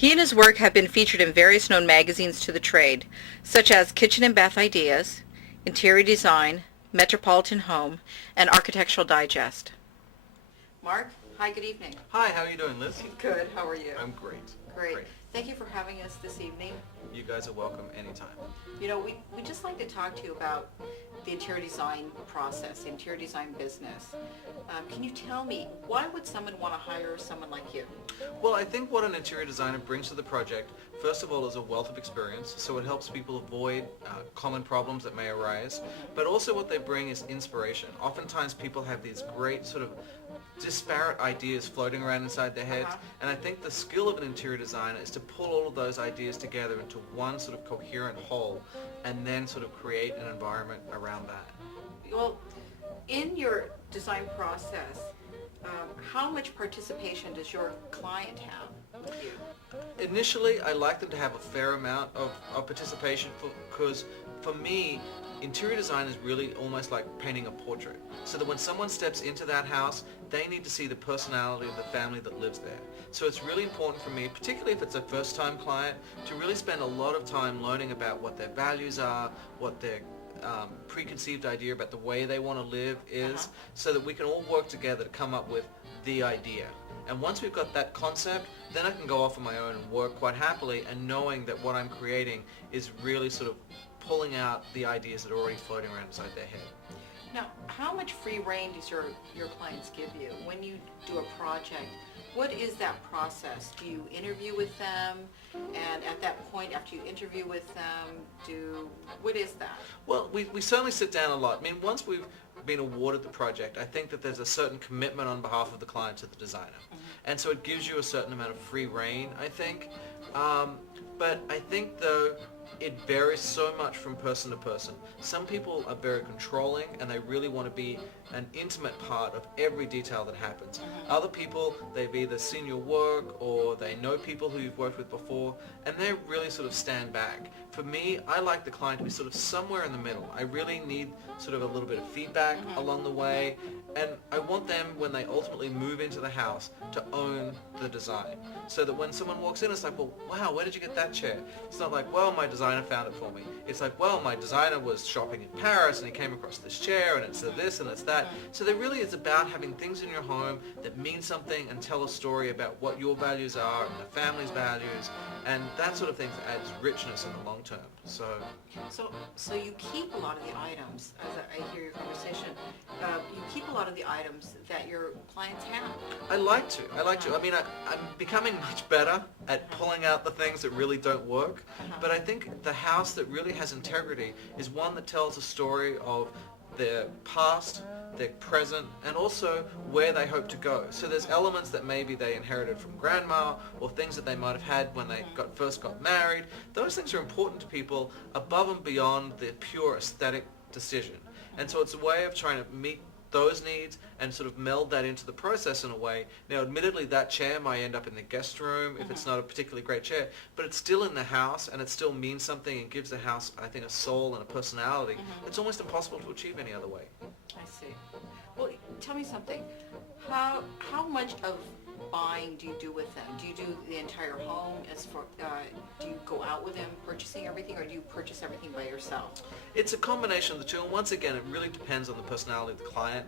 He and his work have been featured in various known magazines to the trade, such as Kitchen and Bath Ideas, Interior Design, Metropolitan Home, and Architectural Digest. Mark, hi, good evening. Hi, how are you doing, Liz? Good, how are you? I'm great. Great. Thank you for having us this evening. You guys are welcome anytime. You know, we just like to talk to you about the interior design process, the interior design business. Can you tell me, why would someone want to hire someone like you? Well, I think what an interior designer brings to the project, first of all, is a wealth of experience, so it helps people avoid common problems that may arise, but also what they bring is inspiration. Oftentimes people have these great sort of disparate ideas floating around inside their heads, and I think the skill of an interior designer is to pull all of those ideas together into one sort of coherent whole and then sort of create an environment around that. Well, in your design process, how much participation does your client have with you? Initially, I like them to have a fair amount of participation because for me, interior design is really almost like painting a portrait. So that when someone steps into that house, they need to see the personality of the family that lives there. So it's really important for me, particularly if it's a first-time client, to really spend a lot of time learning about what their values are, what their preconceived idea about the way they want to live is, so that we can all work together to come up with the idea. And once we've got that concept, then I can go off on my own and work quite happily, and knowing that what I'm creating is really sort of pulling out the ideas that are already floating around inside their head. Now, how much free rein does your clients give you when you do a project? What is that process? Do you interview with them, and at that point, after you interview with them, what is that? Well, we certainly sit down a lot. I mean, once we've been awarded the project, I think that there's a certain commitment on behalf of the client to the designer. And so it gives you a certain amount of free rein, I think. But I think, though, it varies so much from person to person. Some people are very controlling and they really want to be an intimate part of every detail that happens. Other people, they've either seen your work or they know people who you've worked with before, and they really sort of stand back. For me, I like the client to be sort of somewhere in the middle. I really need sort of a little bit of feedback along the way, and I want them, when they ultimately move into the house, to own the design. So that when someone walks in, it's like, well, wow, where did you get that chair? It's not like, well, my designer found it for me. It's like, well, my designer was shopping in Paris and he came across this chair and it's this and it's that. So there really is about having things in your home that mean something and tell a story about what your values are and the family's values, and that sort of thing adds richness in the long term. So you keep a lot of the items, as I hear your conversation, you keep a lot of the items that your clients have. I like to. I mean, I'm becoming much better at pulling out the things that really don't work, but I think the house that really has integrity is one that tells a story of their past, their present, and also where they hope to go. So there's elements that maybe they inherited from grandma, or things that they might have had when they first got married. Those things are important to people above and beyond the pure aesthetic decision. And so it's a way of trying to meet those needs and sort of meld that into the process in a way. Now, admittedly, that chair might end up in the guest room if it's not a particularly great chair, but it's still in the house and it still means something and gives the house, I think, a soul and a personality. It's almost impossible to achieve any other way. I see. Well, tell me something. How much of buying do you do with them? Do you do the entire home? Do you go out with them purchasing everything, or do you purchase everything by yourself? It's a combination of the two, and once again, it really depends on the personality of the client.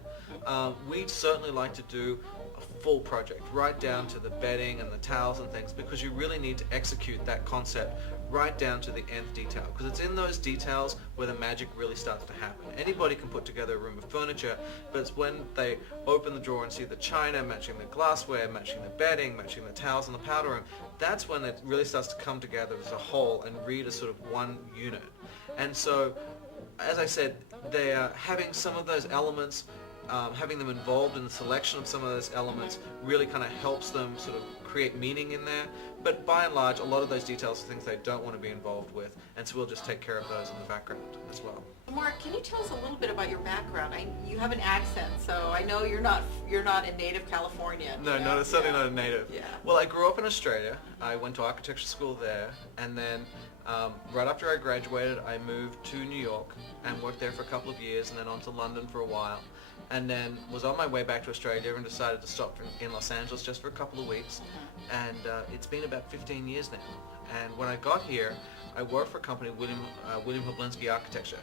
We'd certainly like to do a full project, right down to the bedding and the towels and things, because you really need to execute that concept right down to the nth detail, because it's in those details where the magic really starts to happen. Anybody can put together a room of furniture, but it's when they open the drawer and see the china matching the glassware, matching the bedding, matching the towels in the powder room, that's when it really starts to come together as a whole and read as sort of one unit. And so, as I said, they are having some of those elements, having them involved in the selection of some of those elements really kind of helps them sort of create meaning in there. But by and large, a lot of those details are things they don't want to be involved with, and so we'll just take care of those in the background as well. Mark, can you tell us a little bit about your background? You have an accent, so I know you're not a native Californian. No, certainly not a native. Yeah. Well, I grew up in Australia. I went to architecture school there, and then right after I graduated, I moved to New York and worked there for a couple of years, and then on to London for a while. and then was on my way back to Australia and decided to stop in Los Angeles just for a couple of weeks. And it's been about 15 years now. And when I got here, I worked for a company, William Hoblinski Architecture.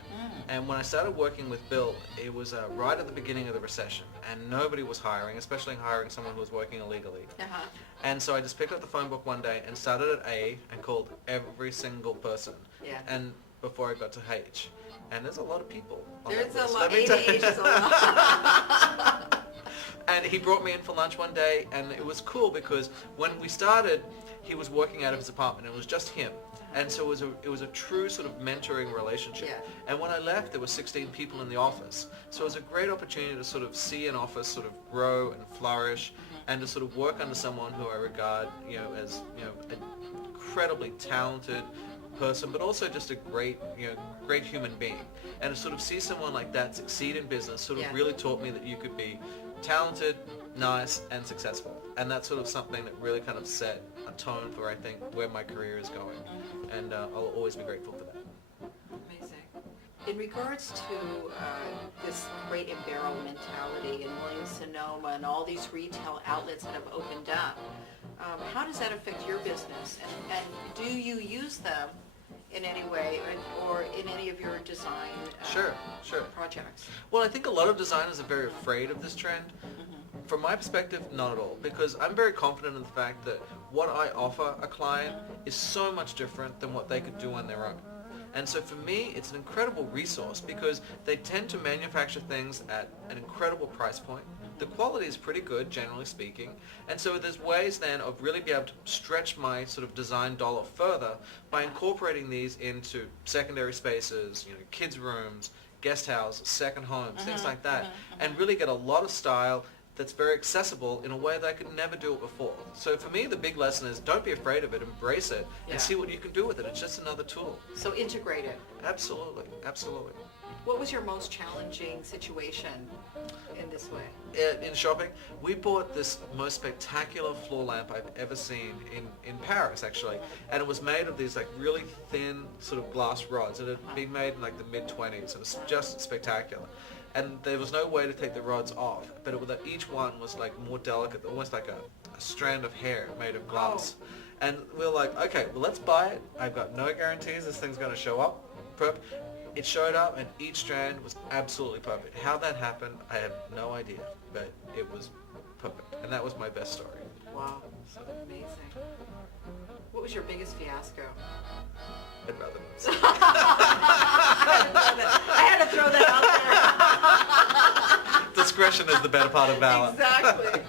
And when I started working with Bill, it was right at the beginning of the recession, and nobody was hiring, especially hiring someone who was working illegally. And so I just picked up the phone book one day and started at A and called every single person. And before I got to H. And there's a lot of people on There's that a list, lot. let me A tell to you. H is a lot. And he brought me in for lunch one day, and it was cool because when we started, he was working out of his apartment. It was just him. And so it was a true sort of mentoring relationship. And when I left, there were 16 people in the office. So it was a great opportunity to sort of see an office sort of grow and flourish, and to sort of work under someone who I regard, as, an incredibly talented person, but also just a great human being. And to sort of see someone like that succeed in business sort of really taught me that you could be talented, nice, and successful. And that's sort of something that really kind of set a tone for, I think, where my career is going. And I'll always be grateful for that. Amazing. In regards to this crate and barrel mentality in Williams-Sonoma and all these retail outlets that have opened up, how does that affect your business? And do you use them in any way or in any of your design Sure. projects? Well, I think a lot of designers are very afraid of this trend. From my perspective, not at all, because I'm very confident in the fact that what I offer a client is so much different than what they could do on their own. And so for me, it's an incredible resource because they tend to manufacture things at an incredible price point. The quality is pretty good, generally speaking. And so there's ways then of really be able to stretch my sort of design dollar further by incorporating these into secondary spaces, kids' rooms, guest houses, second homes, things like that, and really get a lot of style that's very accessible in a way that I could never do it before. So for me, the big lesson is don't be afraid of it, embrace it, and see what you can do with it. It's just another tool. So integrate it. Absolutely. What was your most challenging situation in this way? In shopping, we bought this most spectacular floor lamp I've ever seen in Paris, actually. And it was made of these really thin sort of glass rods. It had been made in the mid-20s. It was just spectacular. And there was no way to take the rods off, but each one was more delicate, almost like a strand of hair made of glass. And we were like, okay, well, let's buy it. I've got no guarantees this thing's going to show up. It showed up, and each strand was absolutely perfect. How that happened, I have no idea, but it was perfect. And that was my best story. Wow, so amazing. What was your biggest fiasco? I'd rather not say. I had to throw that out there. Discretion is the better part of valor. Exactly.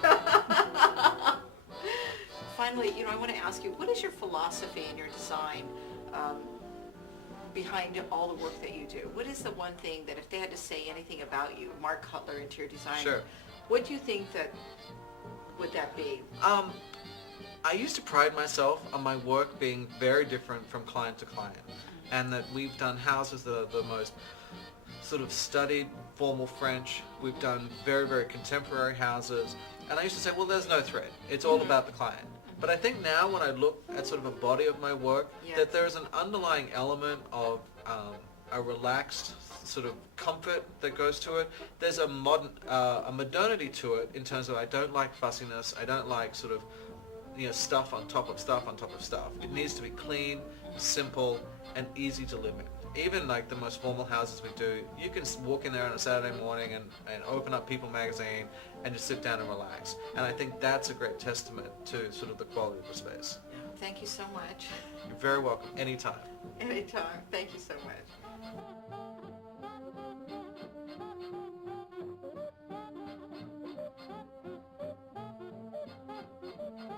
Finally, I want to ask you, what is your philosophy in your design behind all the work that you do? What is the one thing that if they had to say anything about you, Mark Cutler, Interior Designer, what do you think that would that be? I used to pride myself on my work being very different from client to client, and that we've done houses that are the most sort of studied, formal French. We've done very, very contemporary houses, and I used to say, well, there's no thread. It's all about the client. But I think now when I look at sort of a body of my work, that there is an underlying element of a relaxed sort of comfort that goes to it. There's a modernity to it in terms of I don't like fussiness. I don't like sort of stuff on top of stuff on top of stuff. It needs to be clean, simple, and easy to live in. Even the most formal houses we do, you can walk in there on a Saturday morning and open up People magazine and just sit down and relax. And I think that's a great testament to sort of the quality of the space. Thank you so much. You're very welcome. Anytime. Anytime. Thank you so much.